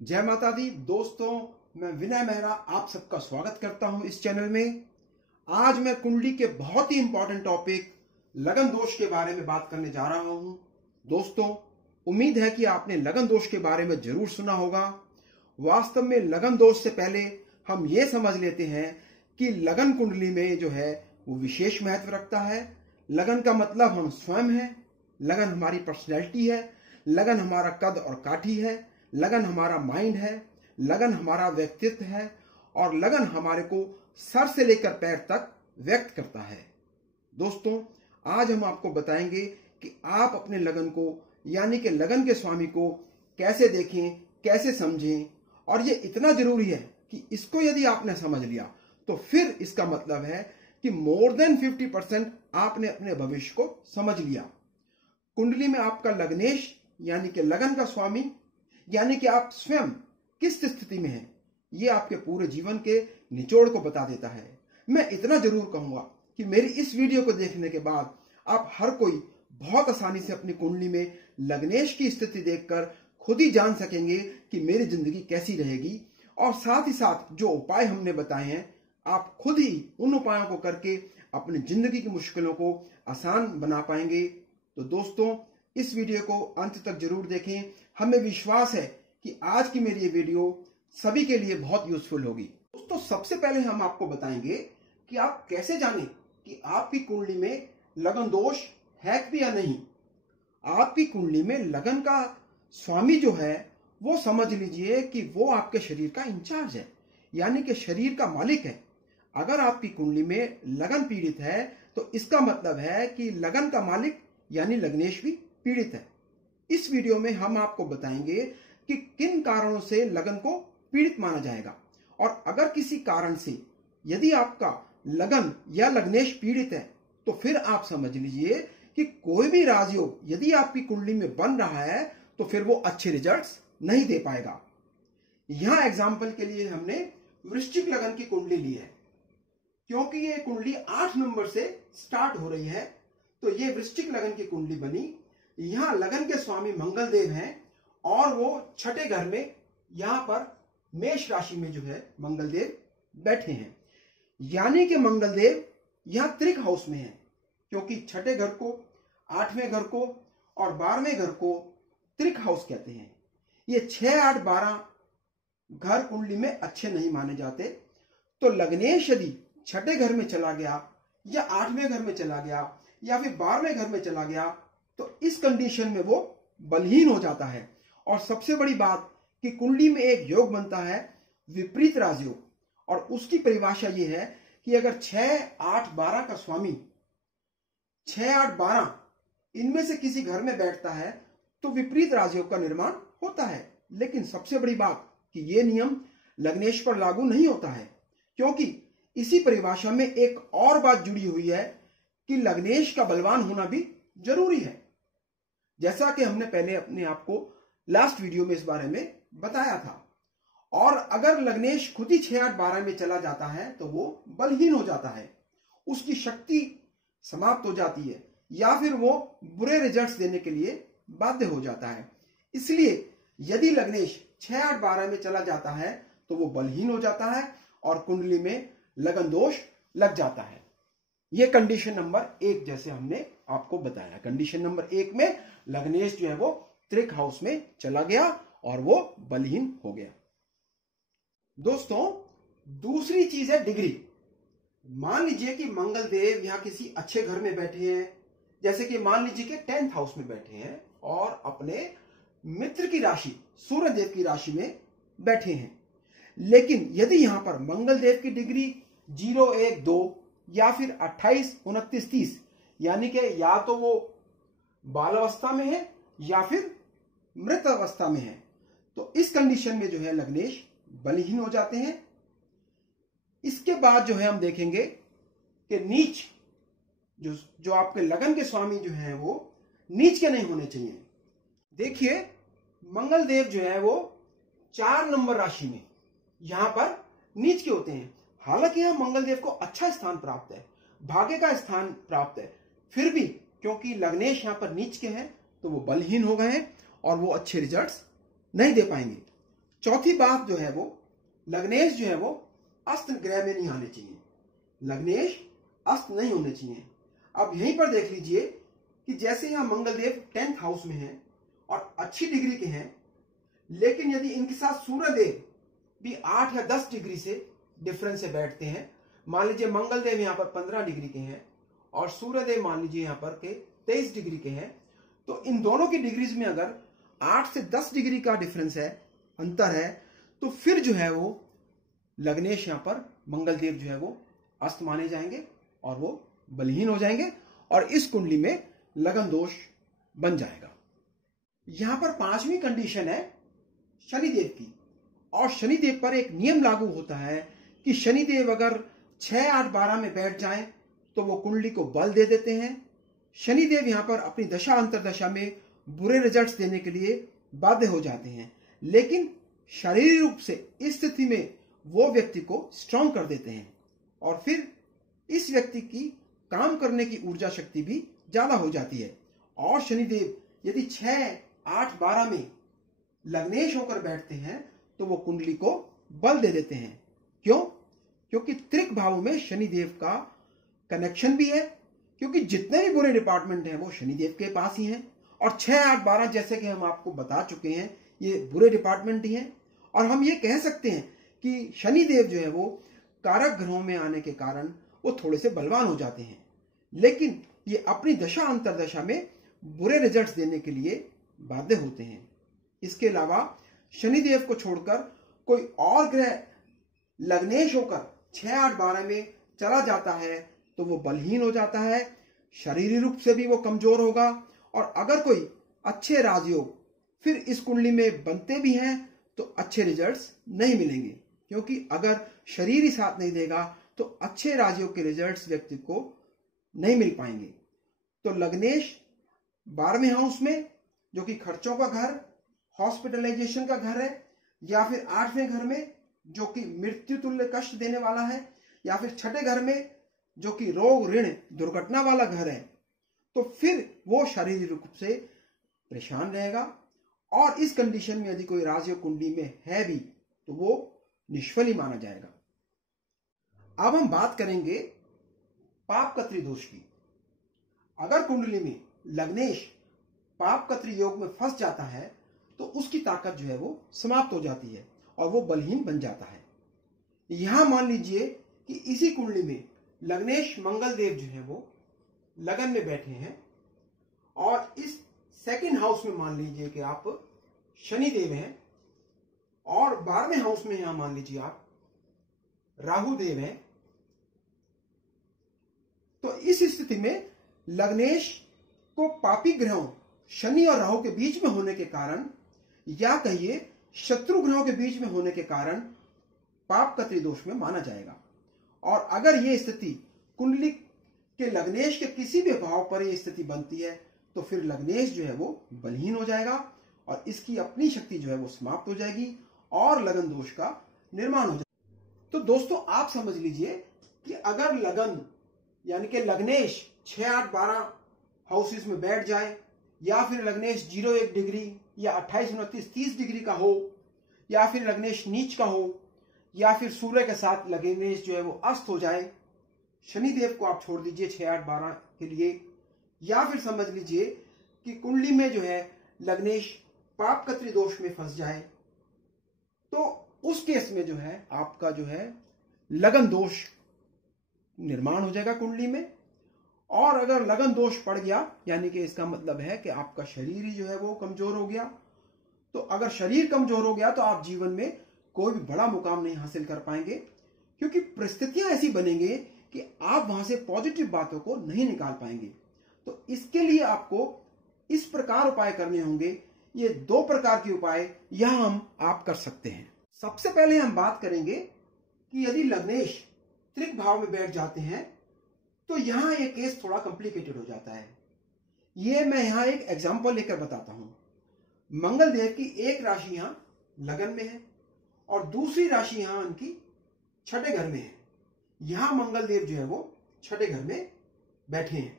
जय माता दी दोस्तों, मैं विनय मेहरा आप सबका स्वागत करता हूं इस चैनल में। आज मैं कुंडली के बहुत ही इंपॉर्टेंट टॉपिक लगन दोष के बारे में बात करने जा रहा हूं। दोस्तों, उम्मीद है कि आपने लगन दोष के बारे में जरूर सुना होगा। वास्तव में लगन दोष से पहले हम ये समझ लेते हैं कि लगन कुंडली में जो है वो विशेष महत्व रखता है। लगन का मतलब हम स्वयं हैं, लगन हमारी पर्सनैलिटी है, लगन हमारा कद और काठी है, लगन हमारा माइंड है, लगन हमारा व्यक्तित्व है और लगन हमारे को सर से लेकर पैर तक व्यक्त करता है। दोस्तों, आज हम आपको बताएंगे कि आप अपने लगन को यानी कि लगन के स्वामी को कैसे देखें, कैसे समझें। और ये इतना जरूरी है कि इसको यदि आपने समझ लिया तो फिर इसका मतलब है कि मोर देन 50% आपने अपने भविष्य को समझ लिया। कुंडली में आपका लग्नेश यानी कि लगन का स्वामी यानी कि आप स्वयं किस स्थिति में हैं, ये आपके पूरे जीवन के निचोड़ को बता देता है। मैं इतना जरूर कहूंगा कि मेरी इस वीडियो को देखने के बाद आप हर कोई बहुत आसानी से अपनी कुंडली में लग्नेश की स्थिति देखकर खुद ही जान सकेंगे कि मेरी जिंदगी कैसी रहेगी। और साथ ही साथ जो उपाय हमने बताए हैं, आप खुद ही उन उपायों को करके अपनी जिंदगी की मुश्किलों को आसान बना पाएंगे। तो दोस्तों, इस वीडियो को अंत तक जरूर देखें। हमें विश्वास है कि आज की मेरी ये वीडियो सभी के लिए बहुत यूजफुल होगी। दोस्तों, सबसे पहले हम आपको बताएंगे कि आप कैसे जानें कि आपकी कुंडली में लगन दोष है भी या नहीं। आपकी कुंडली में लगन का स्वामी जो है वो समझ लीजिए कि वो आपके शरीर का इंचार्ज है, यानी कि शरीर का मालिक है। अगर आपकी कुंडली में लगन पीड़ित है तो इसका मतलब है कि लगन का मालिक यानी लग्नेश भी पीड़ित है। इस वीडियो में हम आपको बताएंगे कि किन कारणों से लगन को पीड़ित माना जाएगा। और अगर किसी कारण से यदि आपका लगन या लग्नेश पीड़ित है तो फिर आप समझ लीजिए कि कोई भी राजयोग यदि आपकी कुंडली में बन रहा है तो फिर वो अच्छे रिजल्ट्स नहीं दे पाएगा। यहां एग्जाम्पल के लिए हमने वृश्चिक लगन की कुंडली ली है, क्योंकि ये कुंडली 8 नंबर से स्टार्ट हो रही है तो ये वृश्चिक लगन की कुंडली बनी। यहां लगन के स्वामी मंगल देव हैं और वो छठे घर में यहां पर मेष राशि में जो है मंगल देव बैठे हैं, यानी कि मंगल देव यहां त्रिक हाउस में है। क्योंकि छठे घर को, 8वें घर को और 12वें घर को त्रिक हाउस कहते हैं। ये 6, 8, 12 घर कुंडली में अच्छे नहीं माने जाते। तो लग्नेश यदि छठे घर में चला गया या 8वें घर में चला गया या फिर 12वें घर में चला गया तो इस कंडीशन में वो बलहीन हो जाता है। और सबसे बड़ी बात कि कुंडली में एक योग बनता है विपरीत राजयोग, और उसकी परिभाषा ये है कि अगर 6, 8, 12 का स्वामी 6, 8, 12 इनमें से किसी घर में बैठता है तो विपरीत राजयोग का निर्माण होता है। लेकिन सबसे बड़ी बात कि यह नियम लग्नेश पर लागू नहीं होता है, क्योंकि इसी परिभाषा में एक और बात जुड़ी हुई है कि लग्नेश का बलवान होना भी जरूरी है, जैसा कि हमने पहले अपने आप को लास्ट वीडियो में इस बारे में बताया था। और अगर लग्नेश खुद ही 6, 8, 12 में चला जाता है तो वो बलहीन हो जाता है, उसकी शक्ति समाप्त हो जाती है या फिर वो बुरे रिजल्ट्स देने के लिए बाध्य हो जाता है। इसलिए यदि लग्नेश 6, 8, 12 में चला जाता है तो वो बलहीन हो जाता है और कुंडली में लगन दोष लग जाता है। ये कंडीशन नंबर 1 जैसे हमने आपको बताया। कंडीशन नंबर 1 में लग्नेश जो है वो त्रिक हाउस में चला गया और वो बलहीन हो गया। दोस्तों, दूसरी चीज है डिग्री। मान लीजिए कि मंगल देव यहां किसी अच्छे घर में बैठे हैं, जैसे कि मान लीजिए कि 10th हाउस में बैठे हैं और अपने मित्र की राशि सूर्य देव की राशि में बैठे हैं। लेकिन यदि यहां पर मंगल देव की डिग्री 0, 1, 2 या फिर 28, 29, 30 यानी कि या तो वो बाल अवस्था में है या फिर मृत अवस्था में है, तो इस कंडीशन में जो है लग्नेश बलहीन हो जाते हैं। इसके बाद जो है हम देखेंगे कि नीच जो आपके लगन के स्वामी जो है वो नीच के नहीं होने चाहिए। देखिए, मंगल देव जो है वो 4 नंबर राशि में यहां पर नीच के होते हैं। हालांकि यहां मंगल देव को अच्छा स्थान प्राप्त है, भाग्य का स्थान प्राप्त है, फिर भी क्योंकि लग्नेश यहां पर नीच के हैं तो वो बलहीन हो गए हैं और वो अच्छे रिजल्ट्स नहीं दे पाएंगे। चौथी बात जो है वो, लग्नेश जो है वो अस्त ग्रह में नहीं आने चाहिए। लग्नेश अस्त नहीं होने चाहिए। अब यहीं पर देख लीजिए कि जैसे यहां मंगलदेव 10th हाउस में हैं और अच्छी डिग्री के हैं, लेकिन यदि इनके साथ सूर्यदेव भी 8 या 10 डिग्री से डिफरेंस से बैठते हैं, मान लीजिए मंगलदेव यहां पर 15 डिग्री के हैं और सूर्यदेव मान लीजिए यहां पर के 23 डिग्री के हैं, तो इन दोनों की डिग्रीज में अगर 8 से 10 डिग्री का डिफरेंस है, अंतर है, तो फिर जो है वो लग्नेश यहां पर मंगलदेव जो है वो अस्त माने जाएंगे और वो बलहीन हो जाएंगे और इस कुंडली में लगन दोष बन जाएगा। यहां पर 5वीं कंडीशन है शनिदेव की, और शनिदेव पर एक नियम लागू होता है कि शनिदेव अगर 6, 8, 12 में बैठ जाएं तो वो कुंडली को बल दे देते हैं। शनिदेव यहां पर अपनी दशा अंतरदशा में बुरे रिजल्ट्स देने के लिए बाध्य हो जाते हैं, लेकिन शारीरिक रूप से इस स्थिति में वो व्यक्ति को स्ट्रांग कर देते हैं और फिर इस व्यक्ति की काम करने की ऊर्जा शक्ति भी ज्यादा हो जाती है। और शनिदेव यदि 6, 8, 12 में लग्नेश होकर बैठते हैं तो वो कुंडली को बल दे देते हैं। क्यों? क्योंकि त्रिक भाव में शनिदेव का कनेक्शन भी है, क्योंकि जितने भी बुरे डिपार्टमेंट हैं वो शनिदेव के पास ही हैं और 6, 8, 12 जैसे कि हम आपको बता चुके हैं ये बुरे डिपार्टमेंट ही हैं। और हम ये कह सकते हैं कि शनिदेव जो है वो कारक ग्रहों में आने के कारण वो थोड़े से बलवान हो जाते हैं, लेकिन ये अपनी दशा अंतरदशा में बुरे रिजल्ट्स देने के लिए बाध्य होते हैं। इसके अलावा शनिदेव को छोड़कर कोई और ग्रह लग्नेश होकर 6, 8, 12 में चला जाता है तो वो बलहीन हो जाता है, शारीरिक रूप से भी वो कमजोर होगा। और अगर कोई अच्छे राजयोग फिर इस कुंडली में बनते भी हैं तो अच्छे रिजल्ट्स नहीं मिलेंगे, क्योंकि अगर शरीर ही साथ नहीं देगा तो अच्छे राजयोग के रिजल्ट्स व्यक्ति को नहीं मिल पाएंगे। तो लग्नेश 12वें हाउस में, जो कि खर्चों का घर, हॉस्पिटलाइजेशन का घर है, या फिर 8वें घर में जो कि मृत्यु तुल्य कष्ट देने वाला है, या फिर 6ठे घर में जो कि रोग ऋण दुर्घटना वाला घर है, तो फिर वो शारीरिक रूप से परेशान रहेगा। और इस कंडीशन में यदि कोई राजयोग कुंडली में है भी तो वो निष्फल ही माना जाएगा। अब हम बात करेंगे पापकत्री दोष की। अगर कुंडली में लग्नेश पापकत्री योग में फंस जाता है तो उसकी ताकत जो है वो समाप्त हो जाती है और वो बलहीन बन जाता है। यहां मान लीजिए कि इसी कुंडली में लग्नेश मंगलदेव जो है वो लगन में बैठे हैं और इस सेकंड हाउस में मान लीजिए कि आप शनिदेव हैं और 12वें हाउस में यहां मान लीजिए आप राहु देव हैं। तो इस स्थिति में लग्नेश को पापी ग्रहों शनि और राहु के बीच में होने के कारण, या कहिए शत्रु ग्रहों के बीच में होने के कारण पापकत्री दोष में माना जाएगा। और अगर यह स्थिति कुंडली के लग्नेश के किसी भी भाव पर यह स्थिति बनती है तो फिर लग्नेश जो है वो बलहीन हो जाएगा और इसकी अपनी शक्ति जो है वो समाप्त हो जाएगी और लगन दोष का निर्माण हो जाएगा। तो दोस्तों आप समझ लीजिए कि अगर लगन यानी कि लग्नेश 6, 8, 12 हाउसेस में बैठ जाए, या फिर लग्नेश 0, 1 डिग्री या 28, 29, 30 डिग्री का हो, या फिर लग्नेश नीच का हो, या फिर सूर्य के साथ लग्नेश जो है वो अस्त हो जाए, शनिदेव को आप छोड़ दीजिए 6, 8, 12 के लिए, या फिर समझ लीजिए कि कुंडली में जो है लग्नेश पापकत्री दोष में फंस जाए, तो उस केस में जो है आपका जो है लगन दोष निर्माण हो जाएगा कुंडली में। और अगर लगन दोष पड़ गया यानी कि इसका मतलब है कि आपका शरीर ही जो है वो कमजोर हो गया। तो अगर शरीर कमजोर हो गया तो आप जीवन में कोई भी बड़ा मुकाम नहीं हासिल कर पाएंगे, क्योंकि परिस्थितियां ऐसी बनेंगे कि आप वहां से पॉजिटिव बातों को नहीं निकाल पाएंगे। तो इसके लिए आपको इस प्रकार उपाय करने होंगे। ये 2 प्रकार के उपाय यहां हम आप कर सकते हैं। सबसे पहले हम बात करेंगे कि यदि लग्नेश त्रिक भाव में बैठ जाते हैं तो यहां ये केस थोड़ा कॉम्प्लिकेटेड हो जाता है। ये मैं यहां एक एग्जांपल लेकर बताता हूं। मंगल देव की एक राशि यहां लगन में है और दूसरी राशि यहां उनकी 6ठे घर में है। यहां मंगल देव जो है वो 6ठे घर में बैठे हैं,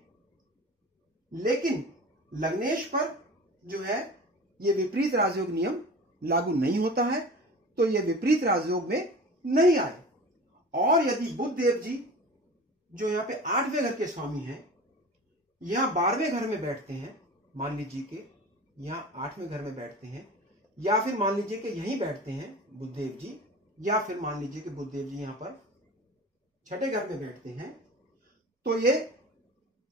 लेकिन लग्नेश पर जो है ये विपरीत राजयोग नियम लागू नहीं होता है। तो ये विपरीत राजयोग में नहीं आए। और यदि बुध देव जी जो यहाँ पे 8वें घर के स्वामी हैं, यहाँ 12वें घर में बैठते हैं, मान लीजिए कि यहाँ 8वें घर में बैठते हैं, या फिर मान लीजिए कि यहीं बैठते हैं बुधदेव जी, या फिर मान लीजिए कि बुधदेव जी यहाँ पर 6ठे घर में बैठते हैं, तो ये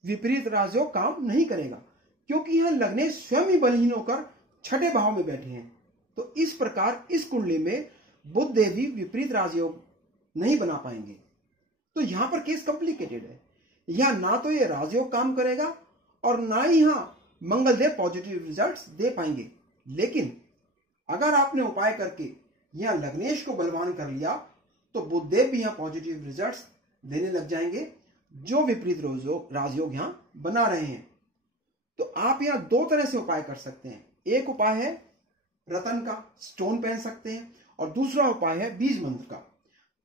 विपरीत राजयोग काम नहीं करेगा, क्योंकि यहाँ लग्नेश स्वयं ही बलहीन होकर 6ठे भाव में बैठे हैं। तो इस प्रकार इस कुंडली में बुध देवी विपरीत राजयोग नहीं बना पाएंगे। तो यहां पर केस कॉम्प्लिकेटेड है। यहां ना तो ये राजयोग काम करेगा और ना ही यहां मंगल देव पॉजिटिव रिजल्ट्स दे पाएंगे। लेकिन अगर आपने उपाय करके यहां लग्नेश को बलवान कर लिया तो बुध देव भी यहां पॉजिटिव रिजल्ट्स देने लग जाएंगे, जो विपरीत राजयोग यहां बना रहे हैं। तो आप यहां दो तरह से उपाय कर सकते हैं। एक उपाय है रतन का, स्टोन पहन सकते हैं, और दूसरा उपाय है बीज मंत्र का।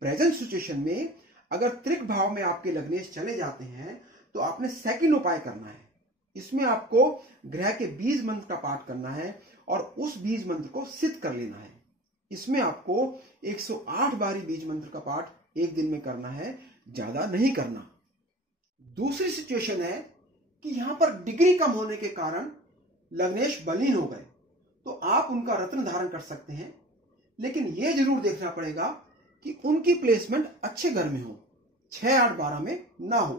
प्रेजेंट सिचुएशन में अगर त्रिक भाव में आपके लग्नेश चले जाते हैं तो आपने सेकंड उपाय करना है। इसमें आपको ग्रह के बीज मंत्र का पाठ करना है और उस बीज मंत्र को सिद्ध कर लेना है। इसमें आपको 108 बारी बीज मंत्र का पाठ एक दिन में करना है, ज्यादा नहीं करना। दूसरी सिचुएशन है कि यहां पर डिग्री कम होने के कारण लग्नेश बलहीन हो गए, तो आप उनका रत्न धारण कर सकते हैं, लेकिन यह जरूर देखना पड़ेगा कि उनकी प्लेसमेंट अच्छे घर में हो, 6, 8, 12 में ना हो।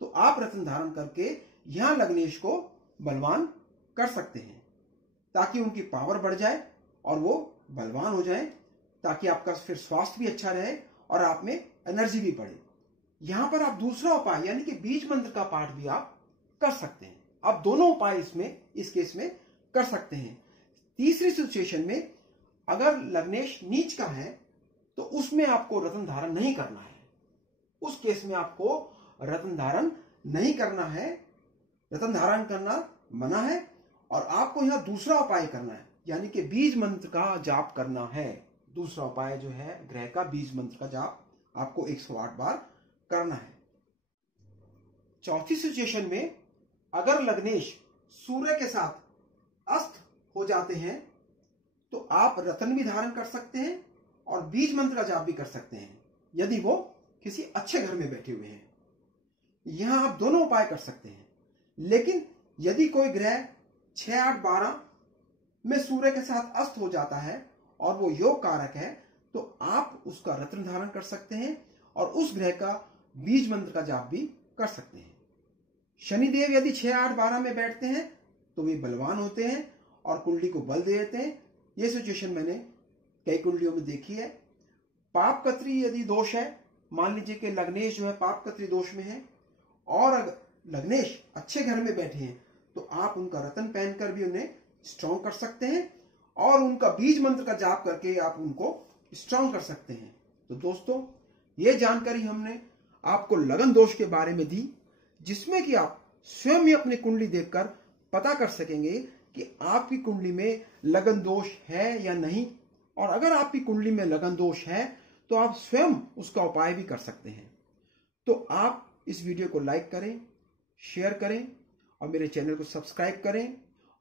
तो आप रत्न धारण करके यहां लग्नेश को बलवान कर सकते हैं, ताकि उनकी पावर बढ़ जाए और वो बलवान हो जाए, ताकि आपका फिर स्वास्थ्य भी अच्छा रहे और आप में एनर्जी भी बढ़े। यहां पर आप दूसरा उपाय यानी कि बीज मंत्र का पाठ भी आप कर सकते हैं। आप दोनों उपाय इस केस में कर सकते हैं। तीसरी सिचुएशन में अगर लग्नेश नीच का है तो उसमें आपको रत्न धारण नहीं करना है। उस केस में आपको रत्न धारण नहीं करना है, रत्न धारण करना मना है, और आपको यहां दूसरा उपाय करना है, यानी कि बीज मंत्र का जाप करना है। दूसरा उपाय जो है ग्रह का बीज मंत्र का जाप आपको 108 बार करना है। चौथी सिचुएशन में अगर लग्नेश सूर्य के साथ अस्त हो जाते हैं तो आप रत्न भी धारण कर सकते हैं और बीज मंत्र का जाप भी कर सकते हैं, यदि वो किसी अच्छे घर में बैठे हुए हैं। यहां आप दोनों उपाय कर सकते हैं। लेकिन यदि कोई ग्रह 6, 8, 12 में सूर्य के साथ अस्त हो जाता है और वो योग कारक है, तो आप उसका रत्न धारण कर सकते हैं और उस ग्रह का बीज मंत्र का जाप भी कर सकते हैं। शनिदेव यदि 6, 8, 12 में बैठते हैं तो वे बलवान होते हैं और कुंडली को बल दे देते हैं। ये सिचुएशन मैंने कई कुंडलियों में देखी है। पाप कत्री यदि दोष है, मान लीजिए कि लग्नेश जो है पाप कत्री दोष में है और अगर लग्नेश अच्छे घर में बैठे हैं, तो आप उनका रत्न पहनकर भी उन्हें स्ट्रॉन्ग कर सकते हैं और उनका बीज मंत्र का जाप करके आप उनको स्ट्रॉन्ग कर सकते हैं। तो दोस्तों, ये जानकारी हमने आपको लगन दोष के बारे में दी, जिसमें कि आप स्वयं ही अपनी कुंडली देखकर पता कर सकेंगे कि आपकी कुंडली में लगन दोष है या नहीं। और अगर आपकी कुंडली में लगन दोष है तो आप स्वयं उसका उपाय भी कर सकते हैं। तो आप इस वीडियो को लाइक करें, शेयर करें और मेरे चैनल को सब्सक्राइब करें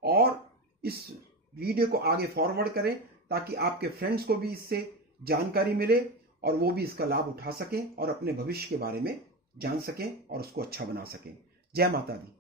और इस वीडियो को आगे फॉरवर्ड करें, ताकि आपके फ्रेंड्स को भी इससे जानकारी मिले और वो भी इसका लाभ उठा सकें और अपने भविष्य के बारे में जान सकें और उसको अच्छा बना सकें। जय माता दी।